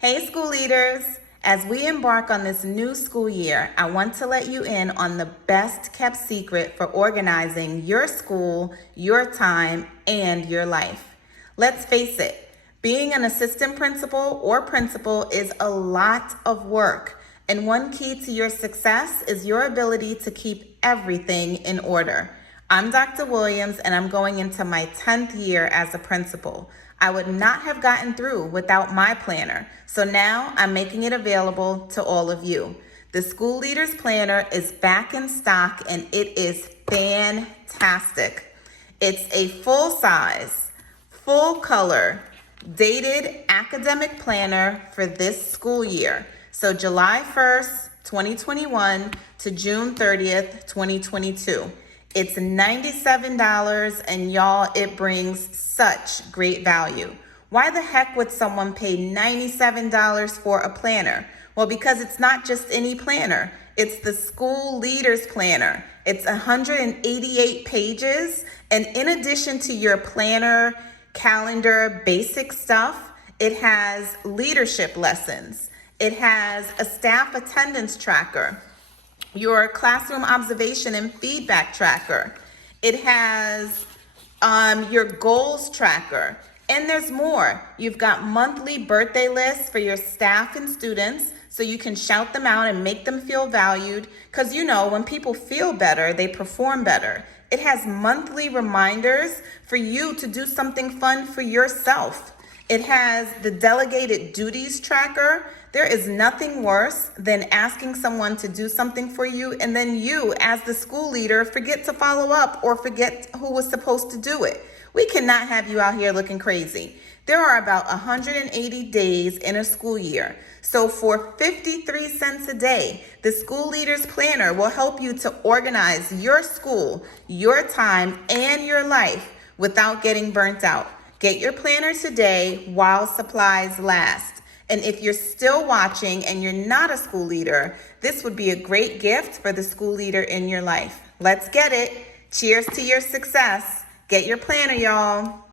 Hey school leaders, as we embark on this new school year, I want to let you in on the best kept secret for organizing your school, your time, and your life. Let's face it, being an assistant principal or principal is a lot of work, and one key to your success is your ability to keep everything in order. I'm Dr. Williams, and I'm going into my 10th year as a principal. I would not have gotten through without my planner, so now I'm making it available to all of you. The School Leaders Planner is back in stock, and it is fantastic. It's a full-size, full-color, dated academic planner for this school year. So July 1st, 2021 to June 30th, 2022. It's $97, and y'all, it brings such great value. Why the heck would someone pay $97 for a planner? Well, because it's not just any planner. It's the School Leaders Planner. It's 188 pages, and in addition to your planner, calendar, basic stuff, it has leadership lessons. It has a staff attendance tracker, your classroom observation and feedback tracker. It has your goals tracker, and there's more. You've got monthly birthday lists for your staff and students, so you can shout them out and make them feel valued, because you know, when people feel better, they perform better. It has monthly reminders for you to do something fun for yourself. It has the delegated duties tracker. There is nothing worse than asking someone to do something for you and then you, as the school leader, forget to follow up or forget who was supposed to do it. We cannot have you out here looking crazy. There are about 180 days in a school year. So for 53 cents a day, the School Leaders Planner will help you to organize your school, your time, and your life without getting burnt out. Get your planner today while supplies last. And if you're still watching and you're not a school leader, this would be a great gift for the school leader in your life. Let's get it. Cheers to your success. Get your planner, y'all.